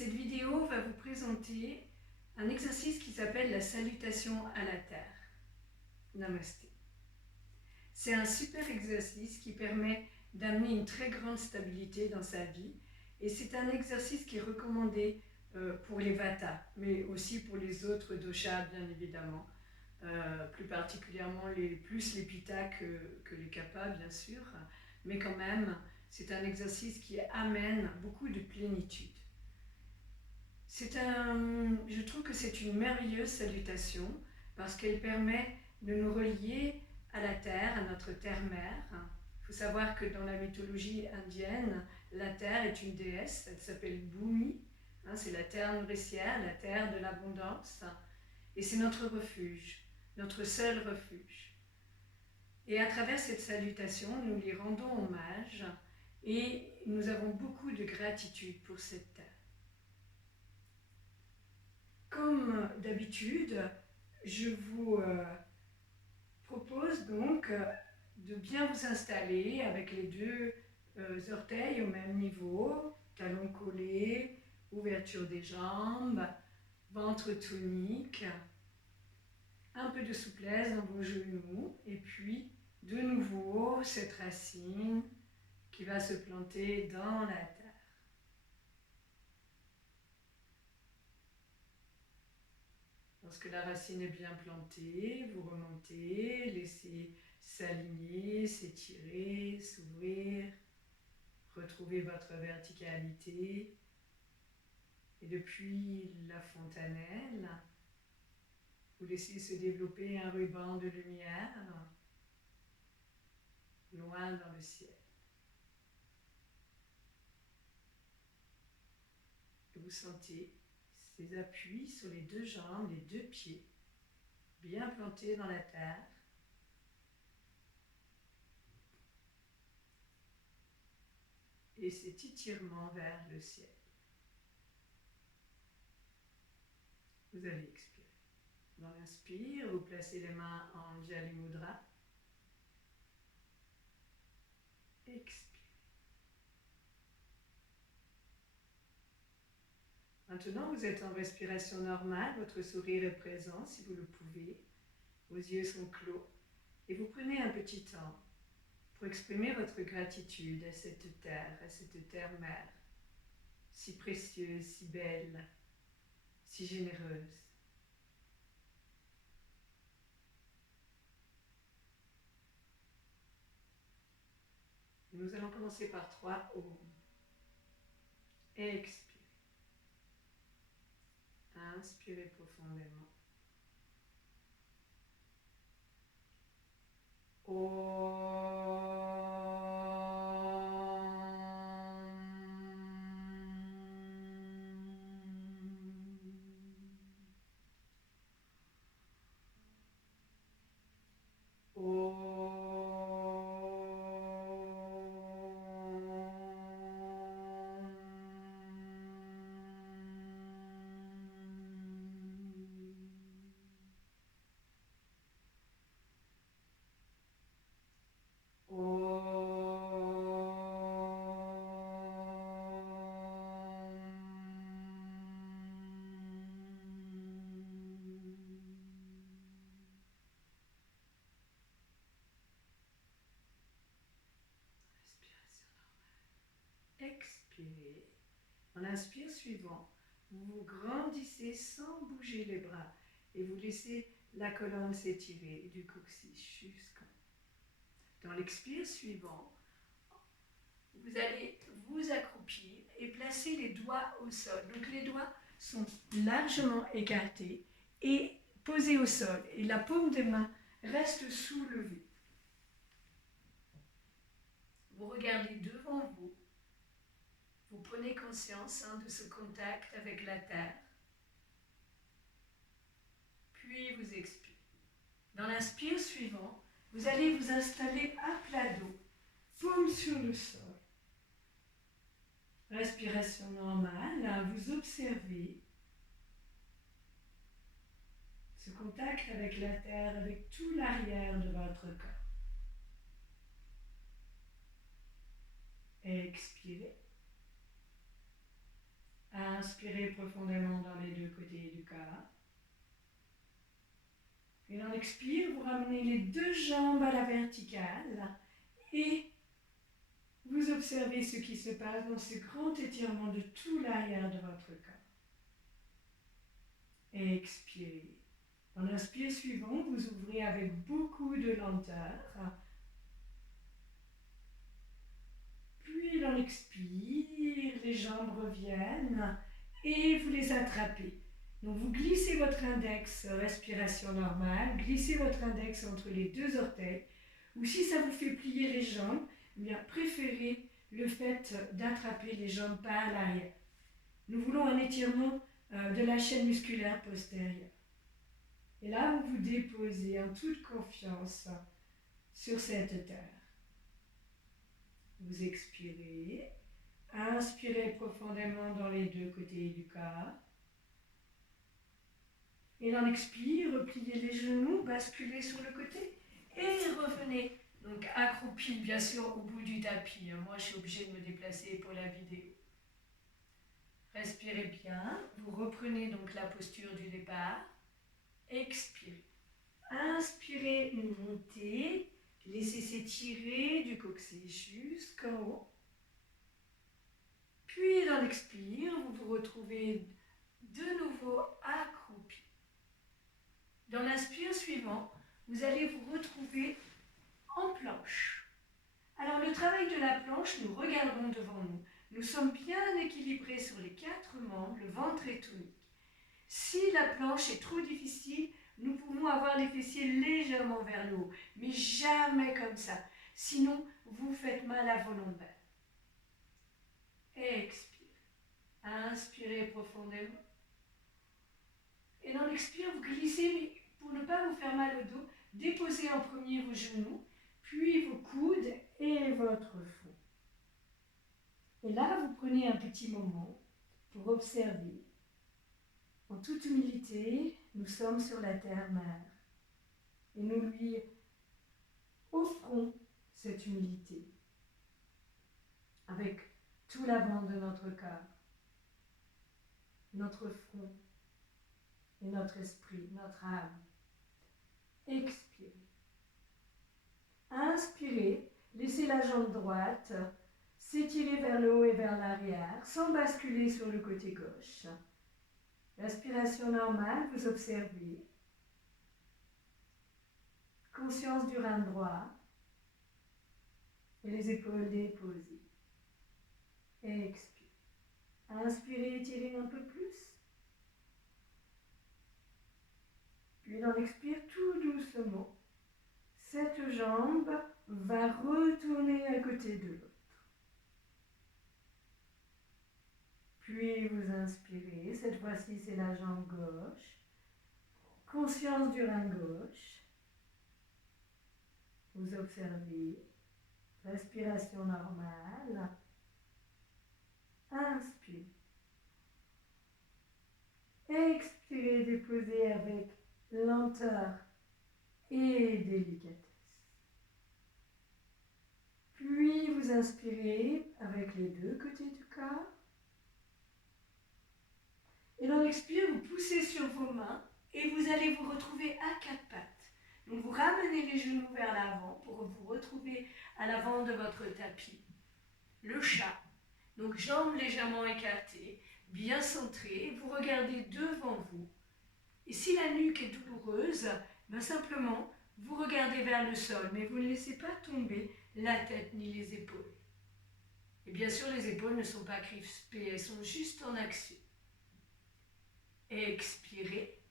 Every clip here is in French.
Cette vidéo va vous présenter un exercice qui s'appelle la salutation à la terre. Namasté. C'est un super exercice qui permet d'amener une très grande stabilité dans sa vie et c'est un exercice qui est recommandé pour les Vata, mais aussi pour les autres doshas bien évidemment, plus particulièrement plus les Pitta que les Kapha bien sûr, mais quand même c'est un exercice qui amène beaucoup de plénitude. Je trouve que c'est une merveilleuse salutation parce qu'elle permet de nous relier à la terre, à notre terre-mère. Il faut savoir que dans la mythologie indienne, la terre est une déesse, elle s'appelle Bhumi, c'est la terre nourricière, la terre de l'abondance, et c'est notre refuge, notre seul refuge. Et à travers cette salutation, nous lui rendons hommage et nous avons beaucoup de gratitude pour cette terre. Comme d'habitude, je vous propose donc de bien vous installer avec les deux orteils au même niveau, talons collés, ouverture des jambes, ventre tonique, un peu de souplesse dans vos genoux et puis de nouveau cette racine qui va se planter dans la terre. Lorsque la racine est bien plantée, vous remontez, laissez s'aligner, s'étirer, s'ouvrir, retrouver votre verticalité. Et depuis la fontanelle, vous laissez se développer un ruban de lumière loin dans le ciel. Et vous sentez ces appuis sur les deux jambes, les deux pieds, bien plantés dans la terre. Et cet étirement vers le ciel. Vous allez expirer. Dans l'inspire, vous placez les mains en Jali Mudra. Expire. Maintenant, vous êtes en respiration normale, votre sourire est présent si vous le pouvez. Vos yeux sont clos et vous prenez un petit temps pour exprimer votre gratitude à cette terre-mère, si précieuse, si belle, si généreuse. Nous allons commencer par 3 Om. Expirez. Inspirez profondément. Expirez. En inspire suivant, vous grandissez sans bouger les bras et vous laissez la colonne s'étirer du coccyx jusqu'en. Dans l'expire suivant, vous allez vous accroupir et placer les doigts au sol. Donc les doigts sont largement écartés et posés au sol et la paume des mains reste soulevée. Vous regardez devant vous. Vous prenez conscience de ce contact avec la terre. Puis vous expirez. Dans l'inspire suivant, vous allez vous installer à plat dos, paume sur le sol. Respiration normale, vous observez ce contact avec la terre, avec tout l'arrière de votre corps. Expirez. Inspirez profondément dans les deux côtés du corps. Et on expire, vous ramenez les deux jambes à la verticale et vous observez ce qui se passe dans ce grand étirement de tout l'arrière de votre corps. Et expirez. Dans l'inspire suivant, vous ouvrez avec beaucoup de lenteur. Puis l'on expire, les jambes reviennent et vous les attrapez. Donc vous glissez votre index, respiration normale, glissez votre index entre les deux orteils. Ou si ça vous fait plier les jambes, eh bien préférez le fait d'attraper les jambes pas à l'arrière. Nous voulons un étirement de la chaîne musculaire postérieure. Et là, vous vous déposez en toute confiance sur cette terre. Vous expirez, inspirez profondément dans les deux côtés du corps. Et l'on expire, repliez les genoux, basculez sur le côté et revenez. Donc accroupi, bien sûr, au bout du tapis. Moi, je suis obligée de me déplacer pour la vidéo. Respirez bien. Vous reprenez donc la posture du départ. Expirez. Inspirez, montez. Laissez s'étirer du coccyx jusqu'en haut. Puis, dans l'expire, vous vous retrouvez de nouveau accroupi. Dans l'inspire suivant, vous allez vous retrouver en planche. Alors, le travail de la planche, nous regardons devant nous. Nous sommes bien équilibrés sur les quatre membres, le ventre est tonique. Si la planche est trop difficile, nous pouvons avoir les fessiers légèrement vers le haut, mais jamais comme ça. Sinon, vous faites mal à vos lombaires. Expire. Inspirez profondément. Et dans l'expire, vous glissez, mais pour ne pas vous faire mal au dos, déposez en premier vos genoux, puis vos coudes et votre front. Et là, vous prenez un petit moment pour observer. En toute humilité, nous sommes sur la terre-mère et nous lui offrons cette humilité avec tout l'avant de notre corps, notre front et notre esprit, notre âme. Expirez. Inspirez, laissez la jambe droite s'étirer vers le haut et vers l'arrière sans basculer sur le côté gauche. Respiration normale, vous observez. Conscience du rein droit et les épaules déposées. Expire. Inspirez, étirez un peu plus. Puis dans l'expire, tout doucement, cette jambe va retourner à côté de l'autre. Puis vous inspirez, cette fois-ci c'est la jambe gauche. Conscience du rein gauche. Vous observez. Respiration normale. Inspire. Expirez, déposez avec lenteur et délicatesse. Puis vous inspirez avec les deux côtés du corps. Et dans l'expire, vous poussez sur vos mains et vous allez vous retrouver à quatre pattes. Donc vous ramenez les genoux vers l'avant pour vous retrouver à l'avant de votre tapis. Le chat. Donc jambes légèrement écartées, bien centrées. Vous regardez devant vous. Et si la nuque est douloureuse, simplement vous regardez vers le sol, mais vous ne laissez pas tomber la tête ni les épaules. Et bien sûr, les épaules ne sont pas crispées, elles sont juste en action. Expirez.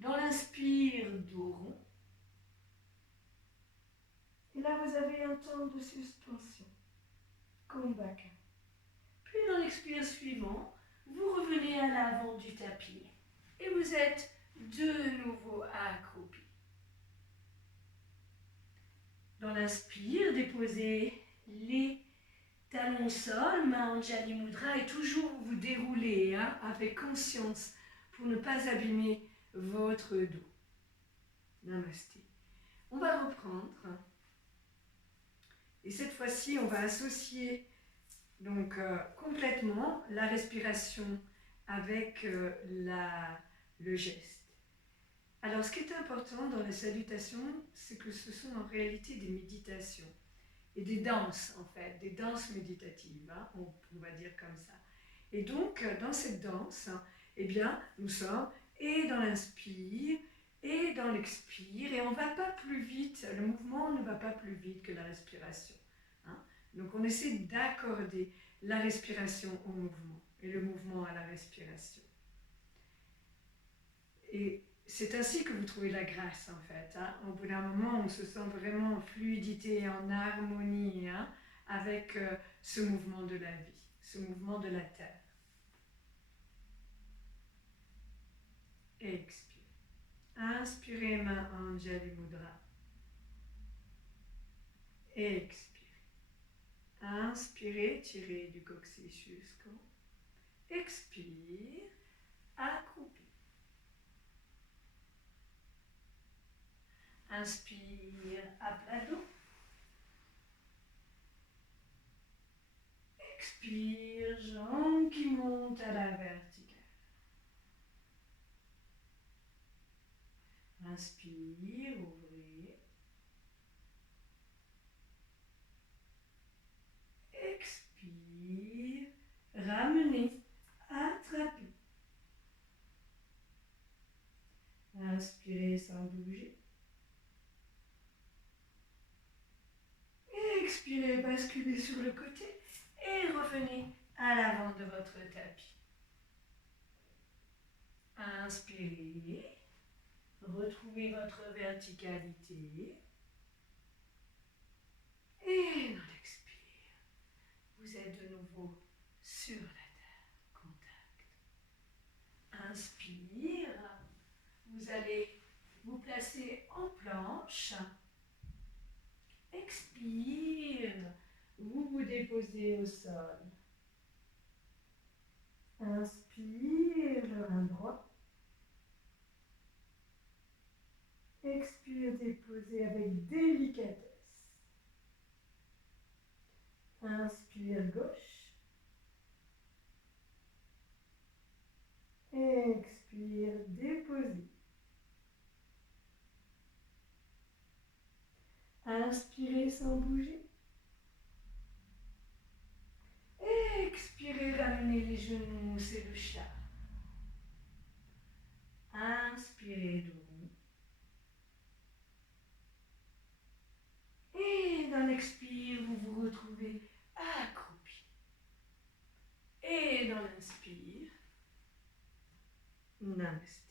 Dans l'inspire, dos rond. Et là, vous avez un temps de suspension. Kumbhaka. Puis dans l'expire suivant, vous revenez à l'avant du tapis. Et vous êtes de nouveau accroupi. Dans l'inspire, déposez les talons au sol, main Anjali Mudra, et toujours vous déroulez avec conscience pour ne pas abîmer votre dos. Namasté. On va reprendre. Et cette fois-ci, on va associer Donc complètement la respiration avec le geste. Alors ce qui est important dans les salutations, c'est que ce sont en réalité des méditations et des danses en fait, des danses méditatives, hein, on va dire comme ça. Et donc dans cette danse, eh bien nous sommes et dans l'inspire et dans l'expire et on ne va pas plus vite, le mouvement ne va pas plus vite que la respiration. Hein. Donc on essaie d'accorder la respiration au mouvement et le mouvement à la respiration. Et c'est ainsi que vous trouvez la grâce en fait. Hein. Au bout d'un moment, on se sent vraiment en fluidité et en harmonie, hein, avec ce mouvement de la vie, ce mouvement de la terre. Expire. Inspirez main Anjali Mudra. Expire. Inspirez, tirez du coccyx jusqu'au. Expire, accroupi. Inspire à plat dos. Expire, jambes qui montent à la verticale. Inspire, ouvrez. Expire, ramenez, attrapez. Inspirez sans bouger. Expirez, basculez sur le côté et revenez à l'avant de votre tapis. Inspirez, retrouvez votre verticalité. Et dans l'expire, vous êtes de nouveau sur la terre, contact. Inspire, vous allez vous placer en planche. Expire, vous vous déposez au sol. Inspire, le rein droit. Expire, déposez avec délicatesse. Inspire, gauche. Expire, déposez. Inspirez sans bouger. Expirez, ramenez les genoux, c'est le chat. Inspirez, debout. Et dans l'expire, vous vous retrouvez accroupi. Et dans l'inspire, namaste.